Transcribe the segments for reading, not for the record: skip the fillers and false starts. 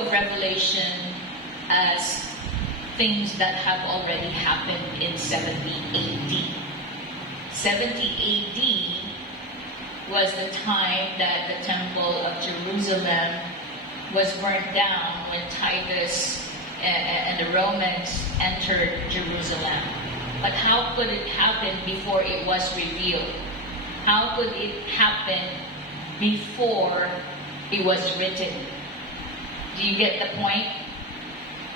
of Revelation as things that have already happened in 70 AD. 70 AD was the time that the Temple of Jerusalem was burnt down when Titus and the Romans entered Jerusalem. But how could it happen before it was revealed? How could it happen before it was written? Do you get the point?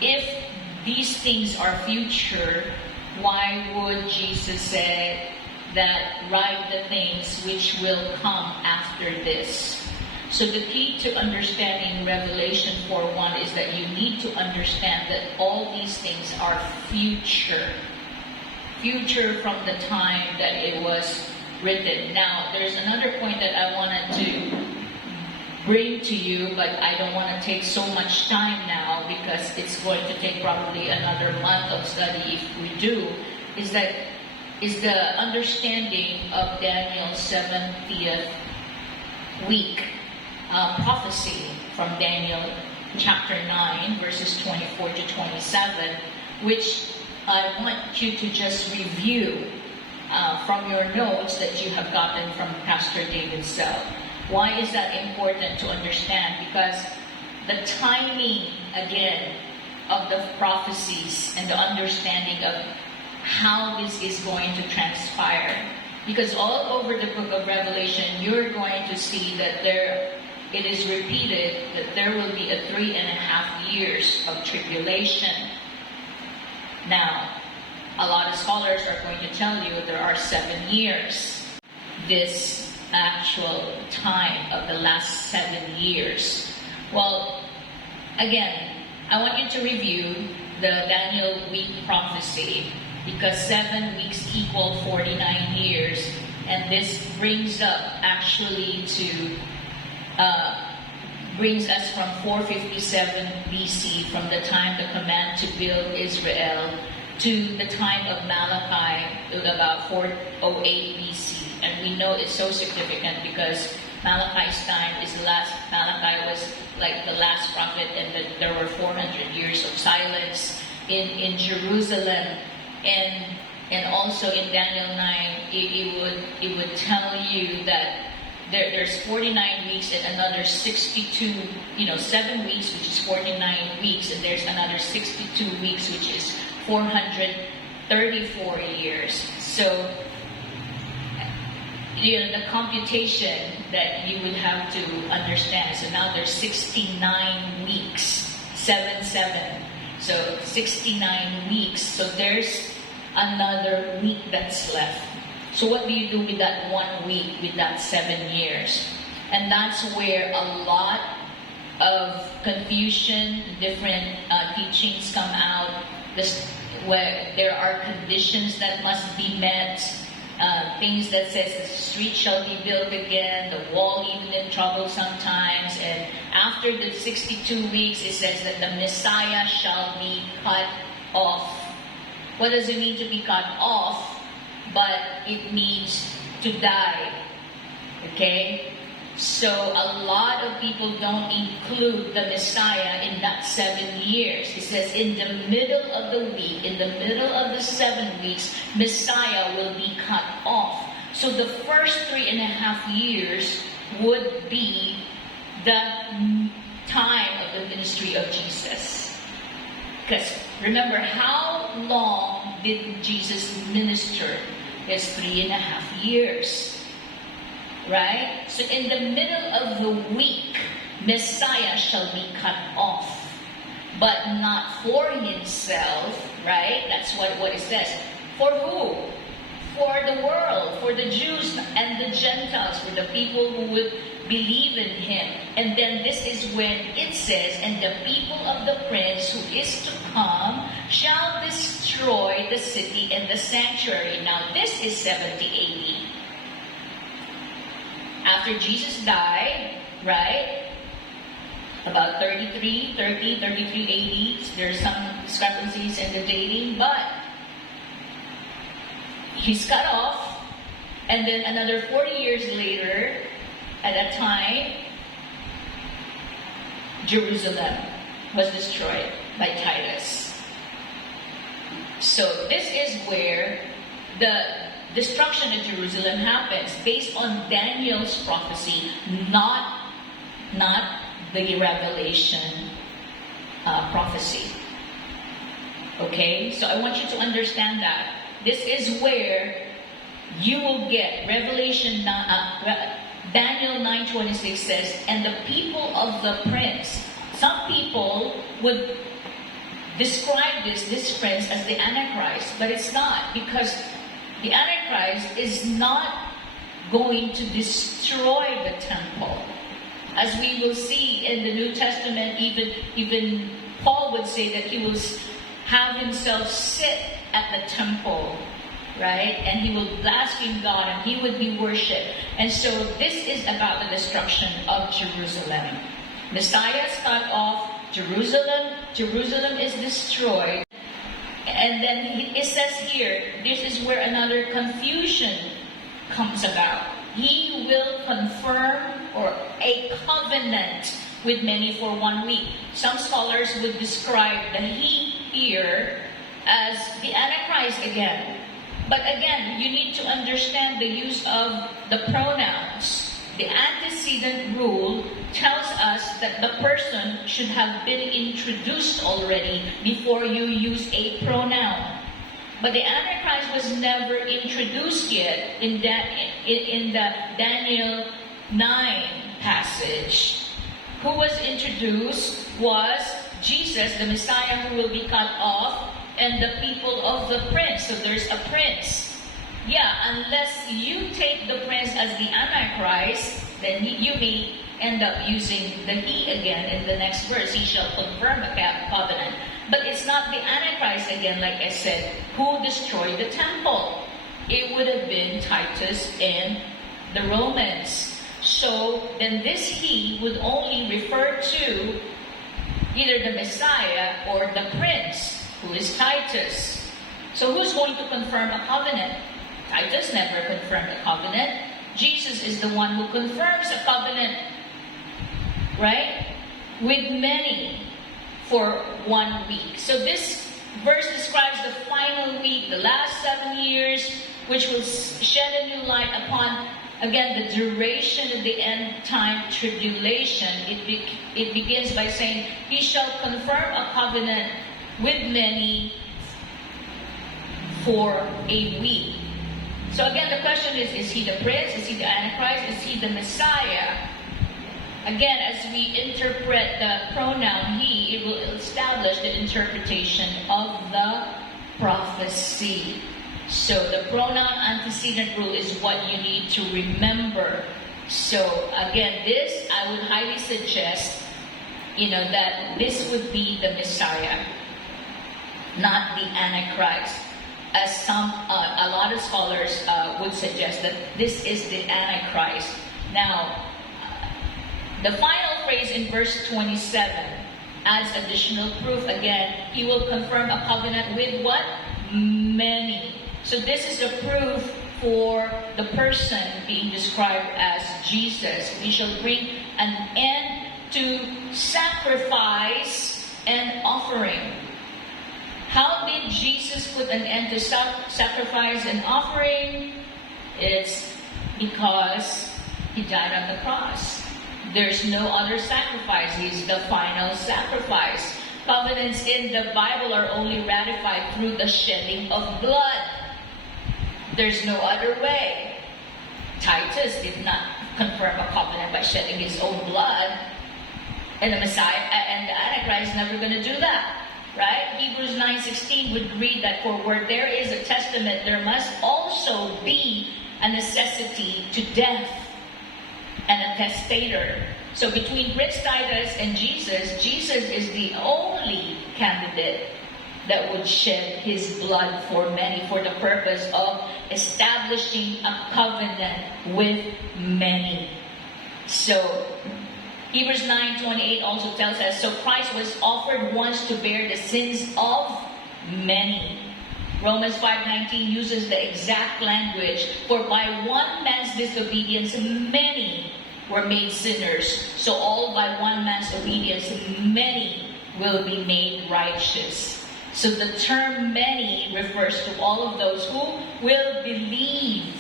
If these things are future, why would Jesus say that write the things which will come after this? So the key to understanding Revelation 4:1 is that you need to understand that all these things are future. Future from the time that it was written. Now, there's another point that I wanted to bring to you, but I don't want to take so much time now because it's going to take probably another month of study if we do, is the understanding of Daniel's 70th week prophecy from Daniel chapter 9, verses 24 to 27, which I want you to just review from your notes that you have gotten from Pastor David Sell. Why is that important to understand? Because the timing, again, of the prophecies and the understanding of how this is going to transpire. Because all over the book of Revelation, you're going to see that it is repeated that there will be a 3.5 years of tribulation. Now, a lot of scholars are going to tell you there are 7 years. This actual time of the last 7 years. Well, again, I want you to review the Daniel week prophecy because 7 weeks equal 49 years, and this brings up actually to brings us from 457 BC, from the time the command to build Israel, to the time of Malachi, about 408 BC. And we know it's so significant because Malachi's time is the last. Malachi was like the last prophet, and there were 400 years of silence in Jerusalem, and also in Daniel 9, it would tell you that there's 49 weeks and another 62. 7 weeks, which is 49 weeks, and there's another 62 weeks, which is 434 years. So, the computation that you would have to understand. So now there's 69 weeks, 7. So 69 weeks. So there's another week that's left. So what do you do with that 1 week, with that 7 years? And that's where a lot of confusion, different teachings come out. Where there are conditions that must be met. Things that says the street shall be built again, the wall even in trouble sometimes, and after the 62 weeks it says that the Messiah shall be cut off. What does it mean to be cut off? But it means to die. Okay? So a lot of people don't include the Messiah in that 7 years. It says in the middle of the week, in the middle of the 7 weeks, Messiah will be cut off. So the first 3.5 years would be the time of the ministry of Jesus. Because remember, how long did Jesus minister? It's 3.5 years. Right? So in the middle of the week, Messiah shall be cut off. But not for himself, right? That's what it says. For who? For the world, for the Jews and the Gentiles, for the people who would believe in him. And then this is when it says, and the people of the prince who is to come shall destroy the city and the sanctuary. Now this is 70 AD. After Jesus died, right? About 33 AD. There's some discrepancies in the dating, but he's cut off. And then another 40 years later, at that time, Jerusalem was destroyed by Titus. So this is where the destruction of Jerusalem happens based on Daniel's prophecy, not the Revelation prophecy. Okay, so I want you to understand that this is where you will get Revelation. Daniel 9:26 says, "And the people of the prince." Some people would describe this prince as the Antichrist, but it's not, because the Antichrist is not going to destroy the temple. As we will see in the New Testament, even Paul would say that he will have himself sit at the temple, right? And he will blaspheme God and he would be worshipped. And so this is about the destruction of Jerusalem. Messiah is cut off, Jerusalem is destroyed. And then it says here, this is where another confusion comes about. He will confirm or a covenant with many for 1 week. Some scholars would describe the he here as the Antichrist again. But again, you need to understand the use of the pronouns. The antecedent rule tells us that the person should have been introduced already before you use a pronoun. But the Antichrist was never introduced yet in the Daniel 9 passage. Who was introduced was Jesus, the Messiah who will be cut off, and the people of the prince. So there's a prince. Yeah, unless you take the prince as the Antichrist, then you may end up using the he again in the next verse. He shall confirm a covenant. But it's not the Antichrist again, like I said, who destroyed the temple. It would have been Titus and the Romans. So then this he would only refer to either the Messiah or the prince, who is Titus. So who's going to confirm a covenant? Titus never confirmed a covenant. Jesus is the one who confirms a covenant, right? With many for 1 week. So this verse describes the final week, the last 7 years, which will shed a new light upon, again, the duration of the end time tribulation. It begins by saying, he shall confirm a covenant with many for a week. So again, the question is he the prince? Is he the Antichrist? Is he the Messiah? Again, as we interpret the pronoun he, it will establish the interpretation of the prophecy. So the pronoun antecedent rule is what you need to remember. So again, this I would highly suggest, that this would be the Messiah, not the Antichrist. As a lot of scholars would suggest that this is the Antichrist. Now, the final phrase in verse 27 adds additional proof. Again, he will confirm a covenant with what? Many. So this is the proof for the person being described as Jesus. We shall bring an end to sacrifice and offering. How did Jesus put an end to sacrifice and offering? It's because he died on the cross. There's no other sacrifice. He's the final sacrifice. Covenants in the Bible are only ratified through the shedding of blood. There's no other way. Titus did not confirm a covenant by shedding his own blood. And the Messiah and the Antichrist is never going to do that. Right? Hebrews 9:16 would read that for where there is a testament, there must also be a necessity to death and a testator. So between Prince Titus and Jesus, Jesus is the only candidate that would shed his blood for many for the purpose of establishing a covenant with many. So Hebrews 9:28 also tells us, so Christ was offered once to bear the sins of many. Romans 5:19 uses the exact language, for by one man's disobedience many were made sinners. So all by one man's obedience many will be made righteous. So the term many refers to all of those who will believe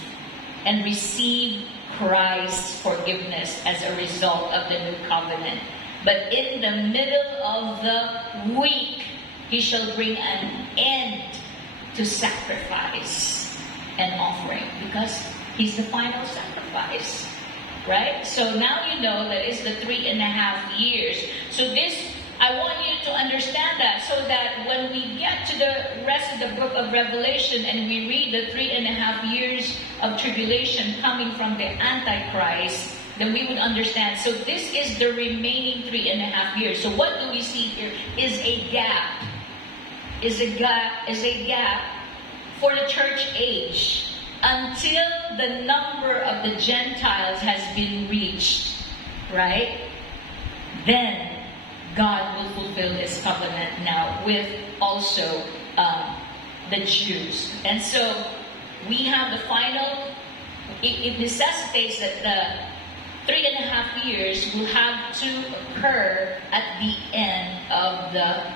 and receive Christ's forgiveness as a result of the new covenant. But in the middle of the week, he shall bring an end to sacrifice and offering, because he's the final sacrifice. Right? So now you know that it's the 3.5 years. So this, I want you to understand that, so that when we get to the rest of the book of Revelation and we read the 3.5 years of tribulation coming from the Antichrist, then we would understand. So this is the remaining 3.5 years. So what do we see here is a gap. Is a gap for the church age until the number of the Gentiles has been reached, right? Then God will fulfill His covenant now with also the Jews. And so we have the final, it necessitates that the 3.5 years will have to occur at the end of the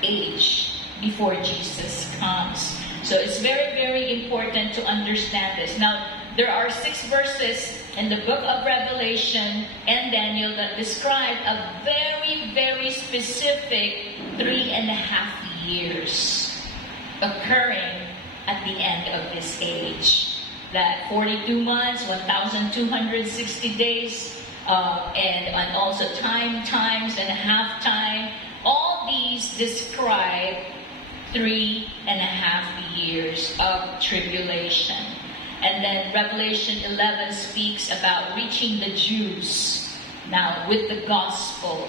age before Jesus comes. So it's very, very important to understand this. Now, there are 6 verses in the book of Revelation and Daniel that describe a very, very specific 3.5 years occurring at the end of this age. That 42 months, 1,260 days, and also times and a half time. All these describe 3.5 years of tribulation. And then Revelation 11 speaks about reaching the Jews now with the gospel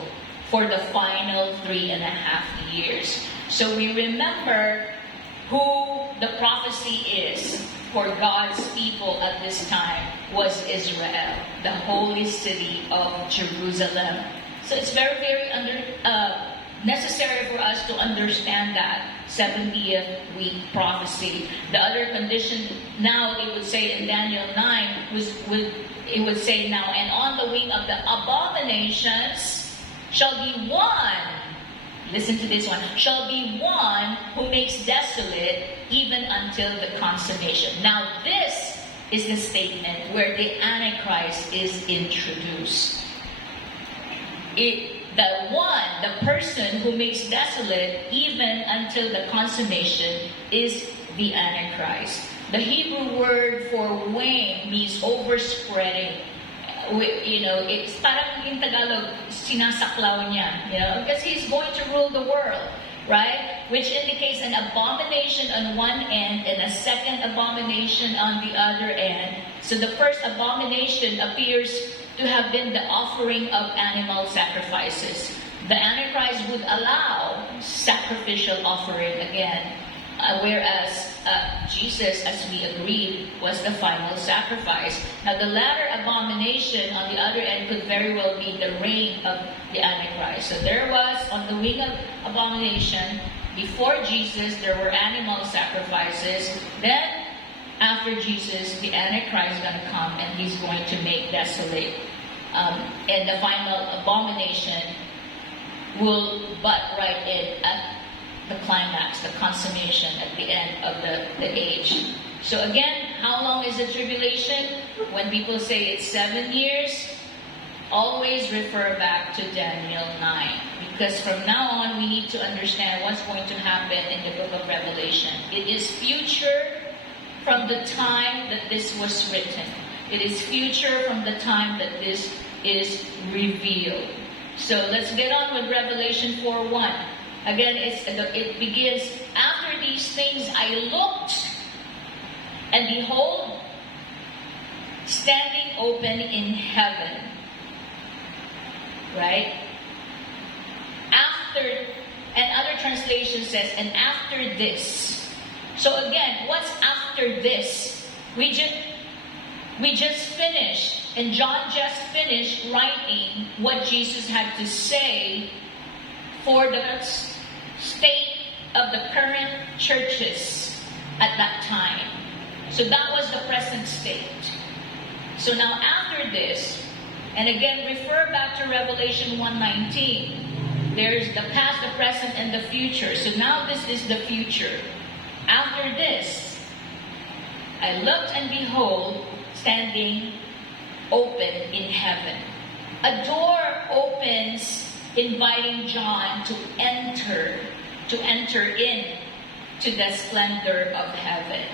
for the final 3.5 years. So we remember who the prophecy is for God's people at this time was Israel, the holy city of Jerusalem. So it's very, very necessary for us to understand that 70th week prophecy. The other condition now, it would say in Daniel 9, it would say now, and on the wing of the abominations shall be one. Listen to this one. Shall be one who makes desolate even until the consummation. Now this is the statement where the Antichrist is introduced. The person who makes desolate even until the consummation is the Antichrist. The Hebrew word for wane means overspreading. It's parang in Tagalog, sinasaklaw niya, because he's going to rule the world, right? Which indicates an abomination on one end and a second abomination on the other end. So the first abomination appears to have been the offering of animal sacrifices. The Antichrist would allow sacrificial offering again, whereas Jesus, as we agreed, was the final sacrifice. Now the latter abomination on the other end could very well be the reign of the Antichrist. So there was, on the wing of abomination, before Jesus, there were animal sacrifices. Then, after Jesus, the Antichrist is going to come and he's going to make desolate. And the final abomination will butt right in at the climax, the consummation at the end of the age. So again, how long is the tribulation? When people say it's 7 years, always refer back to Daniel 9. Because from now on, we need to understand what's going to happen in the book of Revelation. It is future from the time that this was written. It is future from the time that this is revealed. So let's get on with Revelation 4:1. Again, it begins, after these things I looked, and behold, standing open in heaven. Right? After, and other translation says, and after this. So again, what's after this? We just finished, and John just finished writing what Jesus had to say for the state of the current churches at that time. So that was the present state. So now after this, and again refer back to Revelation 1:19, There's the past, the present, and the future. So now this is the future. After this, I looked and behold, standing open in heaven. A door opens, inviting John to enter in to the splendor of heaven.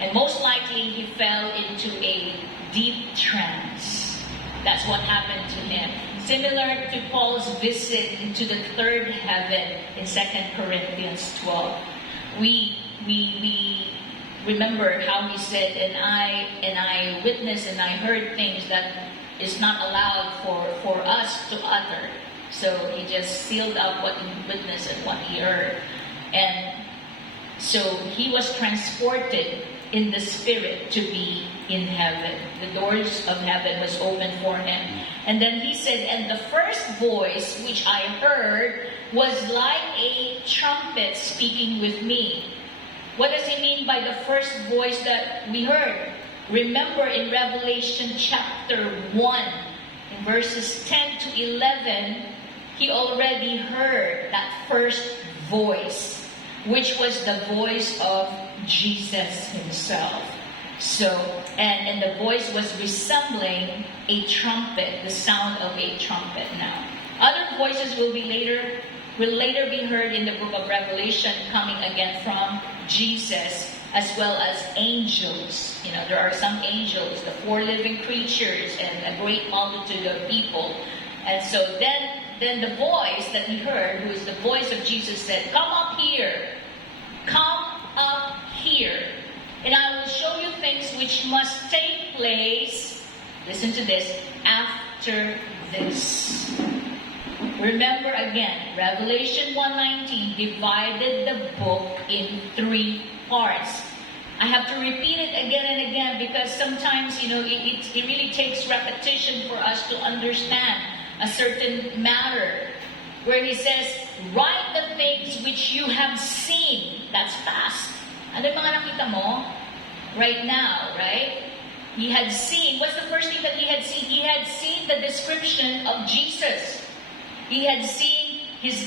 And most likely he fell into a deep trance. That's what happened to him. Similar to Paul's visit into the third heaven in 2 Corinthians 12. We remember how he said, and I witnessed and I heard things that is not allowed for us to utter. So he just sealed up what he witnessed and what he heard. And so he was transported in the spirit to be in heaven. The doors of heaven was open for him. And then he said, and the first voice which I heard was like a trumpet speaking with me. What does he mean by the first voice that we heard? Remember in Revelation chapter 1, in verses 10 to 11, he already heard that first voice, which was the voice of Jesus himself. So, and the voice was resembling a trumpet, the sound of a trumpet now. Other voices will later be heard in the book of Revelation, coming again from Jesus, as well as angels. You know, there are some angels, the 4 living creatures, and a great multitude of people. And so then the voice that he heard, who is the voice of Jesus, said, come up here. Come up here. And I will show you things which must take place, listen to this, after this. Remember again, Revelation 1:19 divided the book in 3 parts. I have to repeat it again and again because sometimes, you know, it really takes repetition for us to understand a certain matter. Where he says, write the things which you have seen. That's past. Ano yung mga nakita mo? Right now, right? He had seen, what's the first thing that he had seen? He had seen the description of Jesus. He had seen his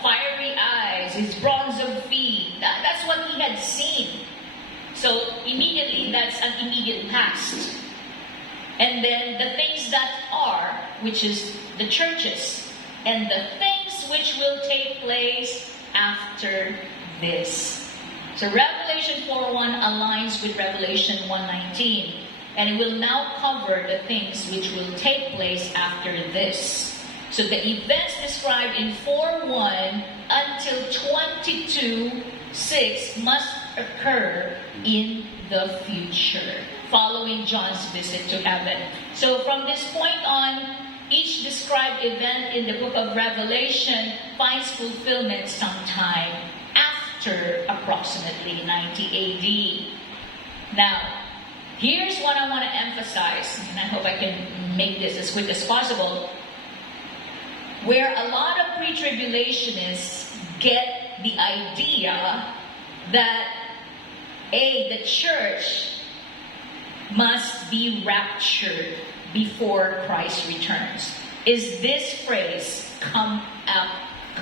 fiery eyes, his bronze of feet. That's what he had seen. So immediately, that's an immediate past. And then the things that are, which is the churches, and the things which will take place after this. So Revelation 4:1 aligns with Revelation 1:19, and it will now cover the things which will take place after this. So the events described in 4:1 until 22:6 must occur in the future, following John's visit to heaven. So from this point on, each described event in the book of Revelation finds fulfillment sometime after approximately 90 AD. Now, here's what I want to emphasize, and I hope I can make this as quick as possible. Where a lot of pre-tribulationists get the idea that the church must be raptured before Christ returns is this phrase, come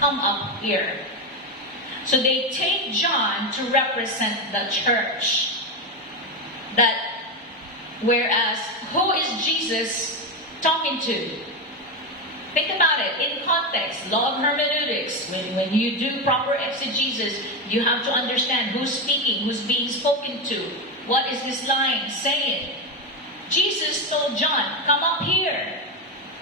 up here. So they take John to represent the church. That, whereas, who is Jesus talking to? Think about it in context, law of hermeneutics. When you do proper exegesis, you have to understand who's speaking, who's being spoken to. What is this line saying? Jesus told John, come up here.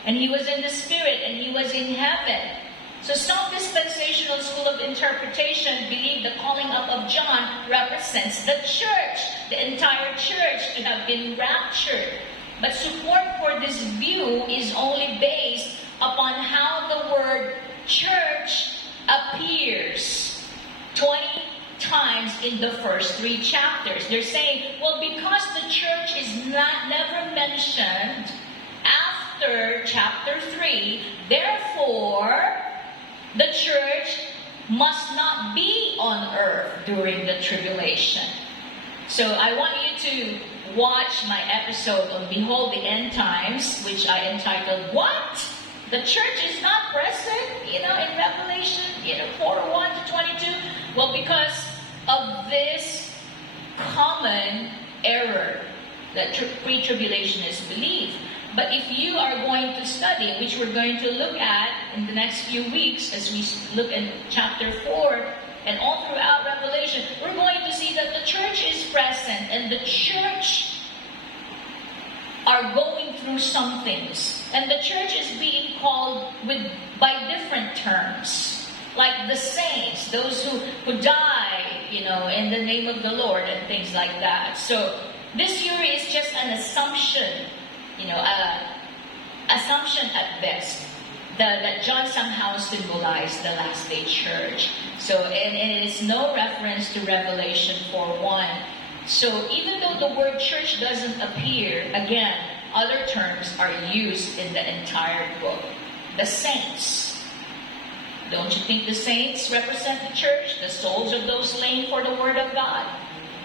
And he was in the spirit and he was in heaven. So some dispensational school of interpretation believe the calling up of John represents the church, the entire church to have been raptured. But support for this view is only based upon how the word church appears 20 times in the first 3 chapters. They're saying, well, because the church is never mentioned after chapter 3, therefore, the church must not be on earth during the tribulation. So I want you to watch my episode on Behold the End Times, which I entitled, What? the church is not present, in Revelation, 4:1 to 22. Well, because of this common error that pre-tribulationists believe. But if you are going to study, which we're going to look at in the next few weeks as we look at chapter 4 and all throughout Revelation, we're going to see that the church is present and the church are going through some things. And the church is being called by different terms. Like the saints, those who die, in the name of the Lord and things like that. So this here is just an assumption, assumption at best. That John somehow symbolized the last day church. So, and it is no reference to Revelation 4:1. So even though the word church doesn't appear, again, other terms are used in the entire book. The saints. Don't you think the saints represent the church? The souls of those slain for the word of God?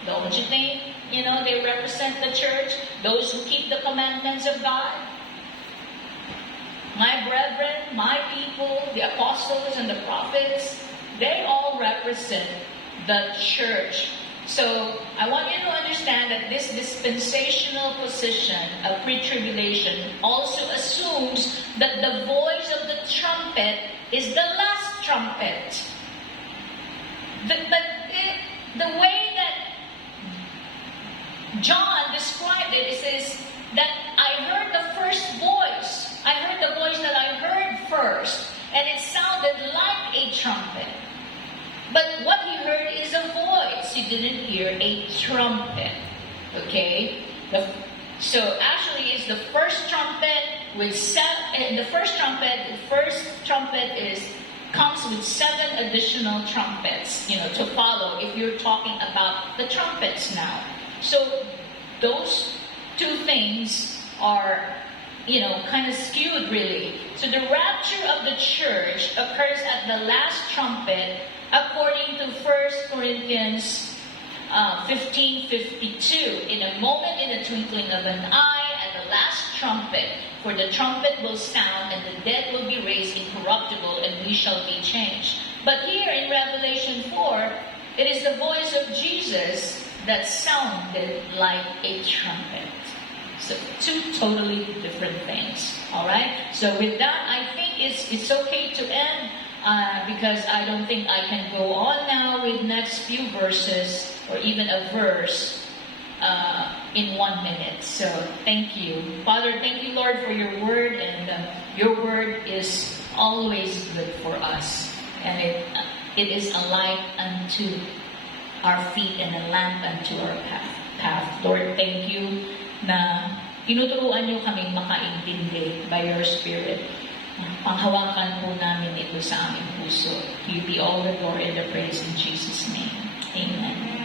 Don't you think, they represent the church? Those who keep the commandments of God? My brethren, my people, the apostles and the prophets, they all represent the church. So I want you to understand that this dispensational position of pre-tribulation also assumes that the voice of the trumpet is the last trumpet. But the way that John described it, it says that I heard the first voice. I heard the voice that I heard first, and it sounded like a trumpet. But what he heard is a voice. He didn't hear a trumpet. Okay? So actually, it's the first trumpet with the first trumpet comes with 7 additional trumpets, to follow. If you're talking about the trumpets now, so those 2 things are, kind of skewed really. So the rapture of the church occurs at the last trumpet, according to 1 Corinthians 15:52. In a moment, in the twinkling of an eye, at the last trumpet, for the trumpet will sound, and the dead will be raised incorruptible, and we shall be changed. But here in Revelation 4, it is the voice of Jesus that sounded like a trumpet. So 2 totally different things. All right. So with that, I think it's okay to end. Because I don't think I can go on now with next few verses or even a verse in 1 minute. So thank you. Father, thank you, Lord, for your word. And your word is always good for us. And it is a light unto our feet and a lamp unto our path. Lord, thank you na tinuturuan niyo kaming makaintindi by your Spirit. Panghawakan po namin ito sa aming puso. You be all the glory and the praise in Jesus' name. Amen.